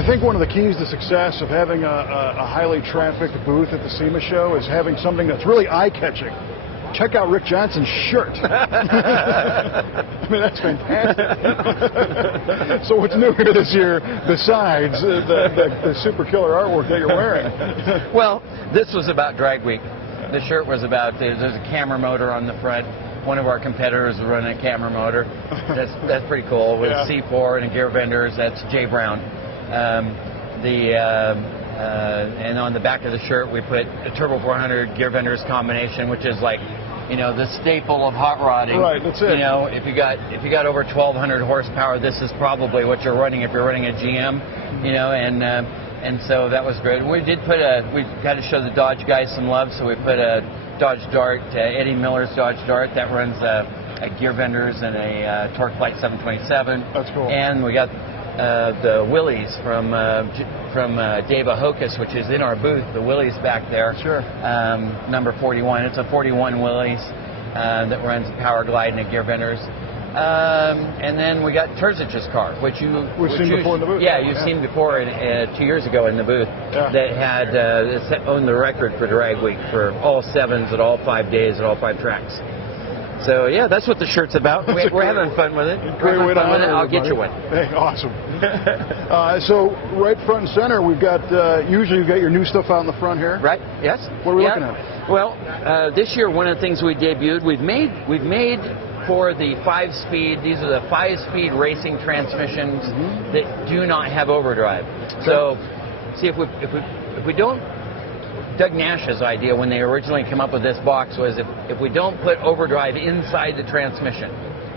I think one of the keys to success of having a highly trafficked booth at the SEMA show is having something that's really eye-catching. Check out Rick Johnson's shirt. I mean, that's fantastic. So what's new here this year besides the super killer artwork that you're wearing? Well, this was about Drag Week. The shirt was about, there's a camera motor on the front. One of our competitors is running a camera motor. That's pretty cool. With C4 and a gear vendors, that's Jay Brown. And on the back of the shirt, we put a Turbo 400 gear vendors combination, which is like, you know, the staple of hot rodding. Right, that's it. You know, if you got over 1,200 horsepower, this is probably what you're running if you're running a GM. You know, and so that was great. We did put we got to show the Dodge guys some love, so we put a Dodge Dart, Eddie Miller's Dodge Dart that runs a gear vendors and a Torque Flight 727. That's cool. And we got the Willys from Dave Ahokas, which is in our booth. The Willys back there. Sure. Number 41. It's a 41 Willys that runs a Power Glide and a gear vendors. And then we got Terzich's car, which we've seen before in the booth. Yeah, you've seen before 2 years ago in the booth. Yeah. That had owned the record for Drag Week for all sevens at all 5 days at all 5 tracks. So yeah, that's what the shirt's about. We're having fun with it. Great way to honor I'll get you one. Hey, awesome. So right front and center, we've got usually you've got your new stuff out in the front here. Right. Yes. What are we looking at? Well, this year one of the things we debuted, we've made for the 5-speed. These are the 5-speed racing transmissions that do not have overdrive. So, see if we don't. Doug Nash's idea when they originally came up with this box was if we don't put overdrive inside the transmission,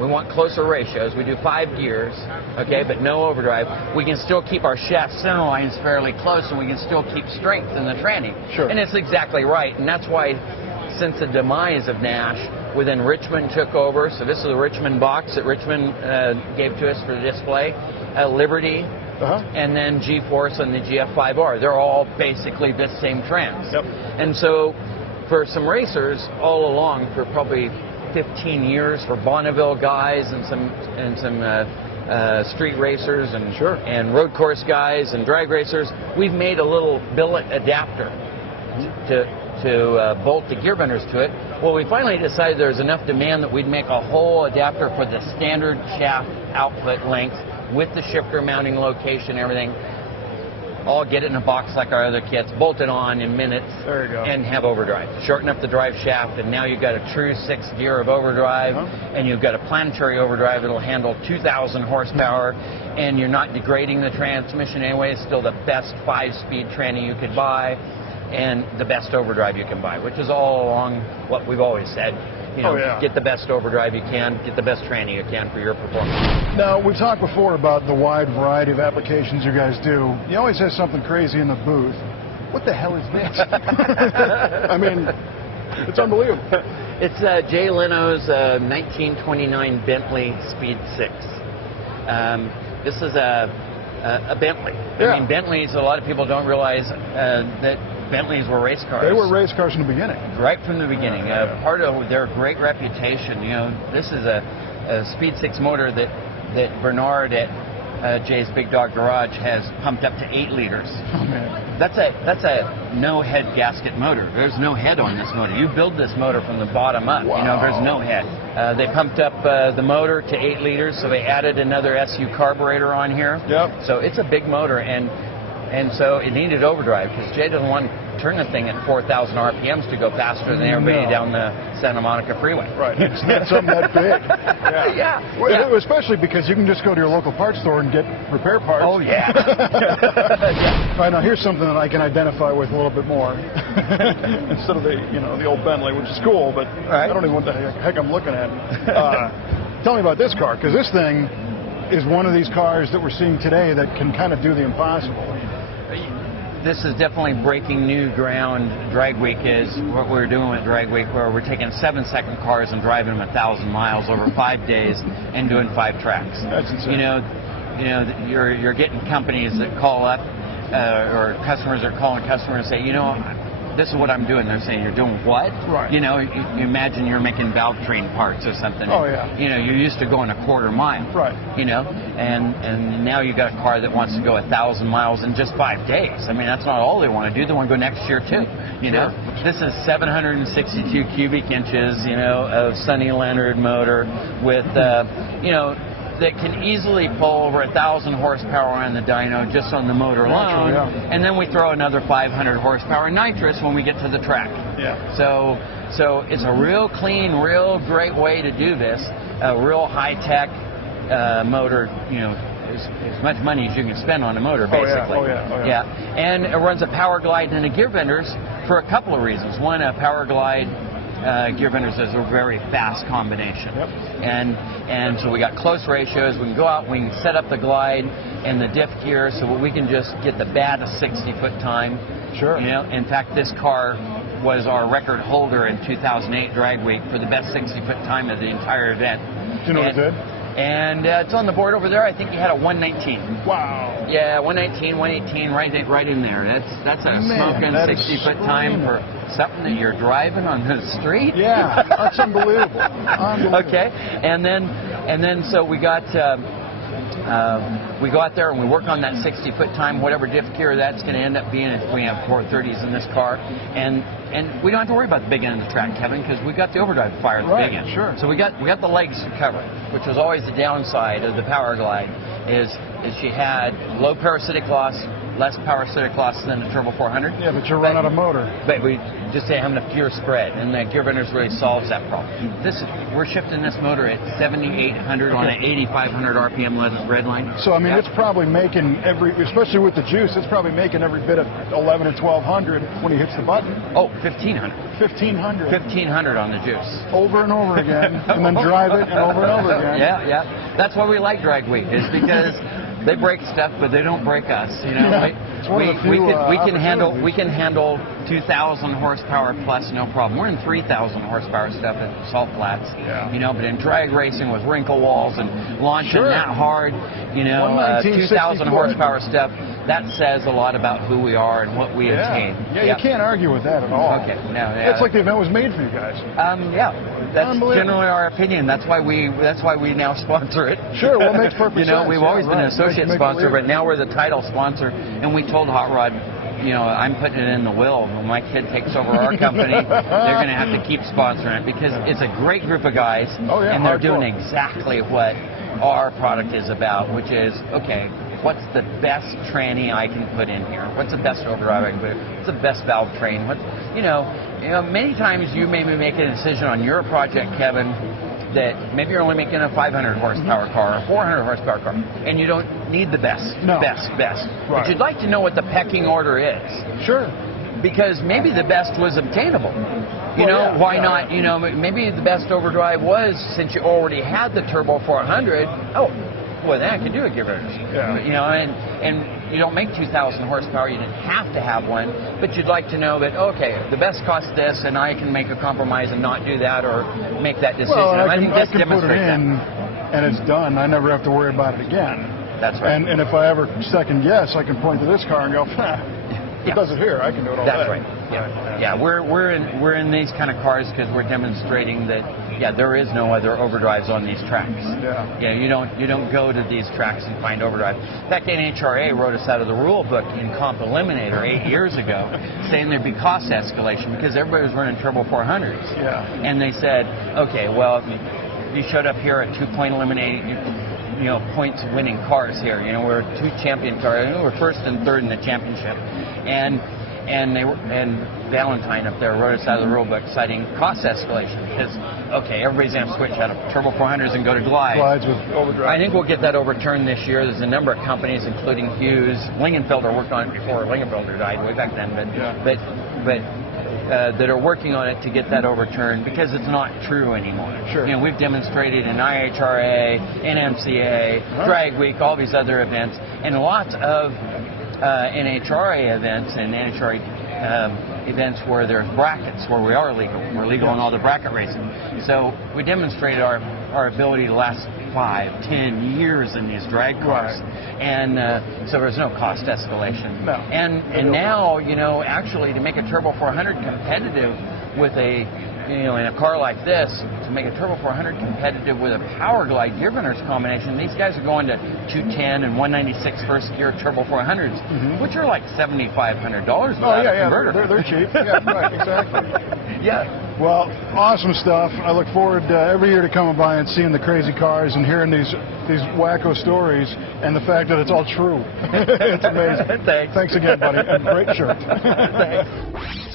we want closer ratios. We do 5 gears, okay, but no overdrive. We can still keep our shaft center lines fairly close, and we can still keep strength in the tranny. Sure. And it's exactly right, and that's why since the demise of Nash, within Richmond took over. So this is the Richmond box that Richmond gave to us for the display. Liberty. And then G-Force and the GF5R. They're all basically this same trans. Yep. And so for some racers all along, for probably 15 years, for Bonneville guys and some street racers and road course guys and drag racers, we've made a little billet adapter to bolt the gear benders to it. Well, we finally decided there's enough demand that we'd make a whole adapter for the standard shaft output length with the shifter mounting location, everything. All get it in a box like our other kits, bolt it on in minutes, there you go, and have overdrive. Shorten up the drive shaft, and now you've got a true 6th gear of overdrive, and you've got a planetary overdrive that'll handle 2,000 horsepower, and you're not degrading the transmission anyway. It's still the best 5-speed tranny you could buy, and the best overdrive you can buy, which is all along what we've always said. You know, get the best overdrive you can, get the best tranny you can for your performance. Now, we've talked before about the wide variety of applications you guys do. You always have something crazy in the booth. What the hell is this? I mean, it's unbelievable. It's Jay Leno's 1929 Bentley Speed 6. This is a Bentley. I mean, Bentleys, a lot of people don't realize that Bentleys were race cars. They were race cars from the beginning. Right from the beginning. Part of their great reputation, you know, this is a Speed 6 motor that Bernard at Jay's Big Dog Garage has pumped up to 8 liters. Oh, man. That's a no head gasket motor. There's no head on this motor. You build this motor from the bottom up. Wow. You know, there's no head. They pumped up the motor to 8 liters, so they added another SU carburetor on here. Yep. So it's a big motor, and so it needed overdrive because Jay doesn't want to turn the thing at 4,000 RPMs to go faster than everybody down the Santa Monica freeway. Right. It's not something that big. Well, especially because you can just go to your local parts store and get repair parts. Oh, yeah. All right, now here's something that I can identify with a little bit more. Instead of the old Bentley, which is cool, but I don't even know what the heck I'm looking at. Tell me about this car, because this thing is one of these cars that we're seeing today that can kind of do the impossible. This is definitely breaking new ground. Drag Week is what we're doing with Drag Week, where we're taking 7-second cars and driving them 1,000 miles over 5 days and doing 5 tracks. That's insane. You're getting companies that call up, or customers are calling customers and say, this is what I'm doing. They're saying, you're doing what? Right. You know, you imagine you're making valve train parts or something. Oh, yeah. You know, you're used to going a quarter mile. Right. You know, and now you got a car that wants to go 1,000 miles in just 5 days. I mean, that's not all they want to do. They want to go next year too. You know, this is 762 cubic inches, you know, of Sunny Leonard motor with, you know, that can easily pull over 1,000 horsepower on the dyno just on the motor alone, and then we throw another 500 horsepower nitrous when we get to the track. Yeah. So it's a real clean, real great way to do this. A real high-tech motor, you know, as much money as you can spend on a motor, basically. Yeah. And it runs a power glide and a gear benders for a couple of reasons. One, a power glide gear benders is a very fast combination. Yep. And so we got close ratios. We can go out, we can set up the glide and the diff gear so we can just get the baddest 60-foot time. Sure. You know, in fact, this car was our record holder in 2008 Drag Week for the best 60-foot time of the entire event. Do you know what it did? And it's on the board over there. I think he had a 119. Wow. Yeah, 119, 118, right in there. That's a smoking 60-foot time for something that you're driving on the street. Yeah, that's unbelievable. Okay, and then so we got we go out there and we work on that 60-foot time, whatever diff gear that's going to end up being if we have 430s in this car, and we don't have to worry about the big end of the track, Kevin, because we got the overdrive fire at the big end. Sure. So we got the legs covered, which was always the downside of the Power Glide, is she had low parasitic loss, less parasitic loss than the Turbo 400. Yeah, but you run out of motor. But we just didn't have enough gear spread, and the gear benders really solves that problem. We're shifting this motor at 7,800 on an 8,500 RPM red line. So I mean, it's probably making especially with the juice, it's probably making every bit of 11 or 1,200 when he hits the button. Oh, 1,500. 1,500. 1,500 on the juice. Over and over again, and then drive it and over and over again. Yeah. That's why we like Drag Week, is because they break stuff, but they don't break us. You know, we can handle 2,000 horsepower plus no problem. We're in 3,000 horsepower stuff at Salt Flats. Yeah. You know, but in drag racing with wrinkle walls and launching that hard, you know, 2,000 horsepower stuff. That says a lot about who we are and what we attain. Yeah, you can't argue with that at all. Okay, no, it's like the event was made for you guys. That's generally our opinion. That's why we now sponsor it. Sure, well, it makes perfect sense. You know, we've always been an associate sponsor, but now we're the title sponsor. And we told Hot Rod, you know, I'm putting it in the will. When my kid takes over our company, they're going to have to keep sponsoring it because it's a great group of guys, and they're doing exactly what our product is about, which is, okay, what's the best tranny I can put in here? What's the best overdrive I can put in? What's the best valve train? You know, many times you may be making a decision on your project, Kevin, that maybe you're only making a 500 horsepower car or 400 horsepower car, and you don't need the best. Best. Right. But you'd like to know what the pecking order is. Sure. Because maybe the best was obtainable. You know, why not? You know, maybe the best overdrive was, since you already had the Turbo 400, well, then I could do a gear benders. Yeah. You know, and you don't make 2,000 horsepower. You didn't have to have one, but you'd like to know that, okay, the best costs this, and I can make a compromise and not do that or make that decision. Well, I think this demonstrates put it in, and it's done. I never have to worry about it again. That's right. And if I ever second guess, I can point to this car and go, it does it here. I can do it all day. That's right. Yeah. We're in these kind of cars because we're demonstrating that there is no other overdrives on these tracks. Yeah. You don't go to these tracks and find overdrive. In fact, NHRA wrote us out of the rule book in Comp Eliminator 8 years ago, saying there'd be cost escalation because everybody was running Turbo 400s. Yeah. And they said, okay, well, you showed up here at 2-point eliminating, you know, points winning cars here. You know, we're 2 champion cars. We're first and third in the championship. And Valentine up there wrote us out of the rule book citing cost escalation because, okay, everybody's going to switch out of Turbo 400s and go to glides with overdrive. I think we'll get that overturned this year. There's a number of companies, including Hughes. Lingenfelder worked on it before Lingenfelder died way back then, but that are working on it to get that overturned because it's not true anymore. Sure. You know, we've demonstrated in IHRA, NMCA, Drag Week, all these other events, and lots of NHRA events and NHRA events where there's brackets, where we are legal. We're legal in all the bracket racing. So we demonstrated our ability to last 5, 10 years in these drag cars. And so there's no cost escalation. No. And now, you know, actually to make a Turbo 400 competitive with a, you know, in a car like this, to make a Turbo 400 competitive with a Power Glide gear benders combination, these guys are going to 210 and 196 first gear Turbo 400s, which are like $7,500 without a converter. They're cheap. Yeah, right, exactly. Yeah. Well, awesome stuff. I look forward every year to coming by and seeing the crazy cars and hearing these wacko stories and the fact that it's all true. It's amazing. Thanks. Thanks again, buddy. And great shirt. Thanks.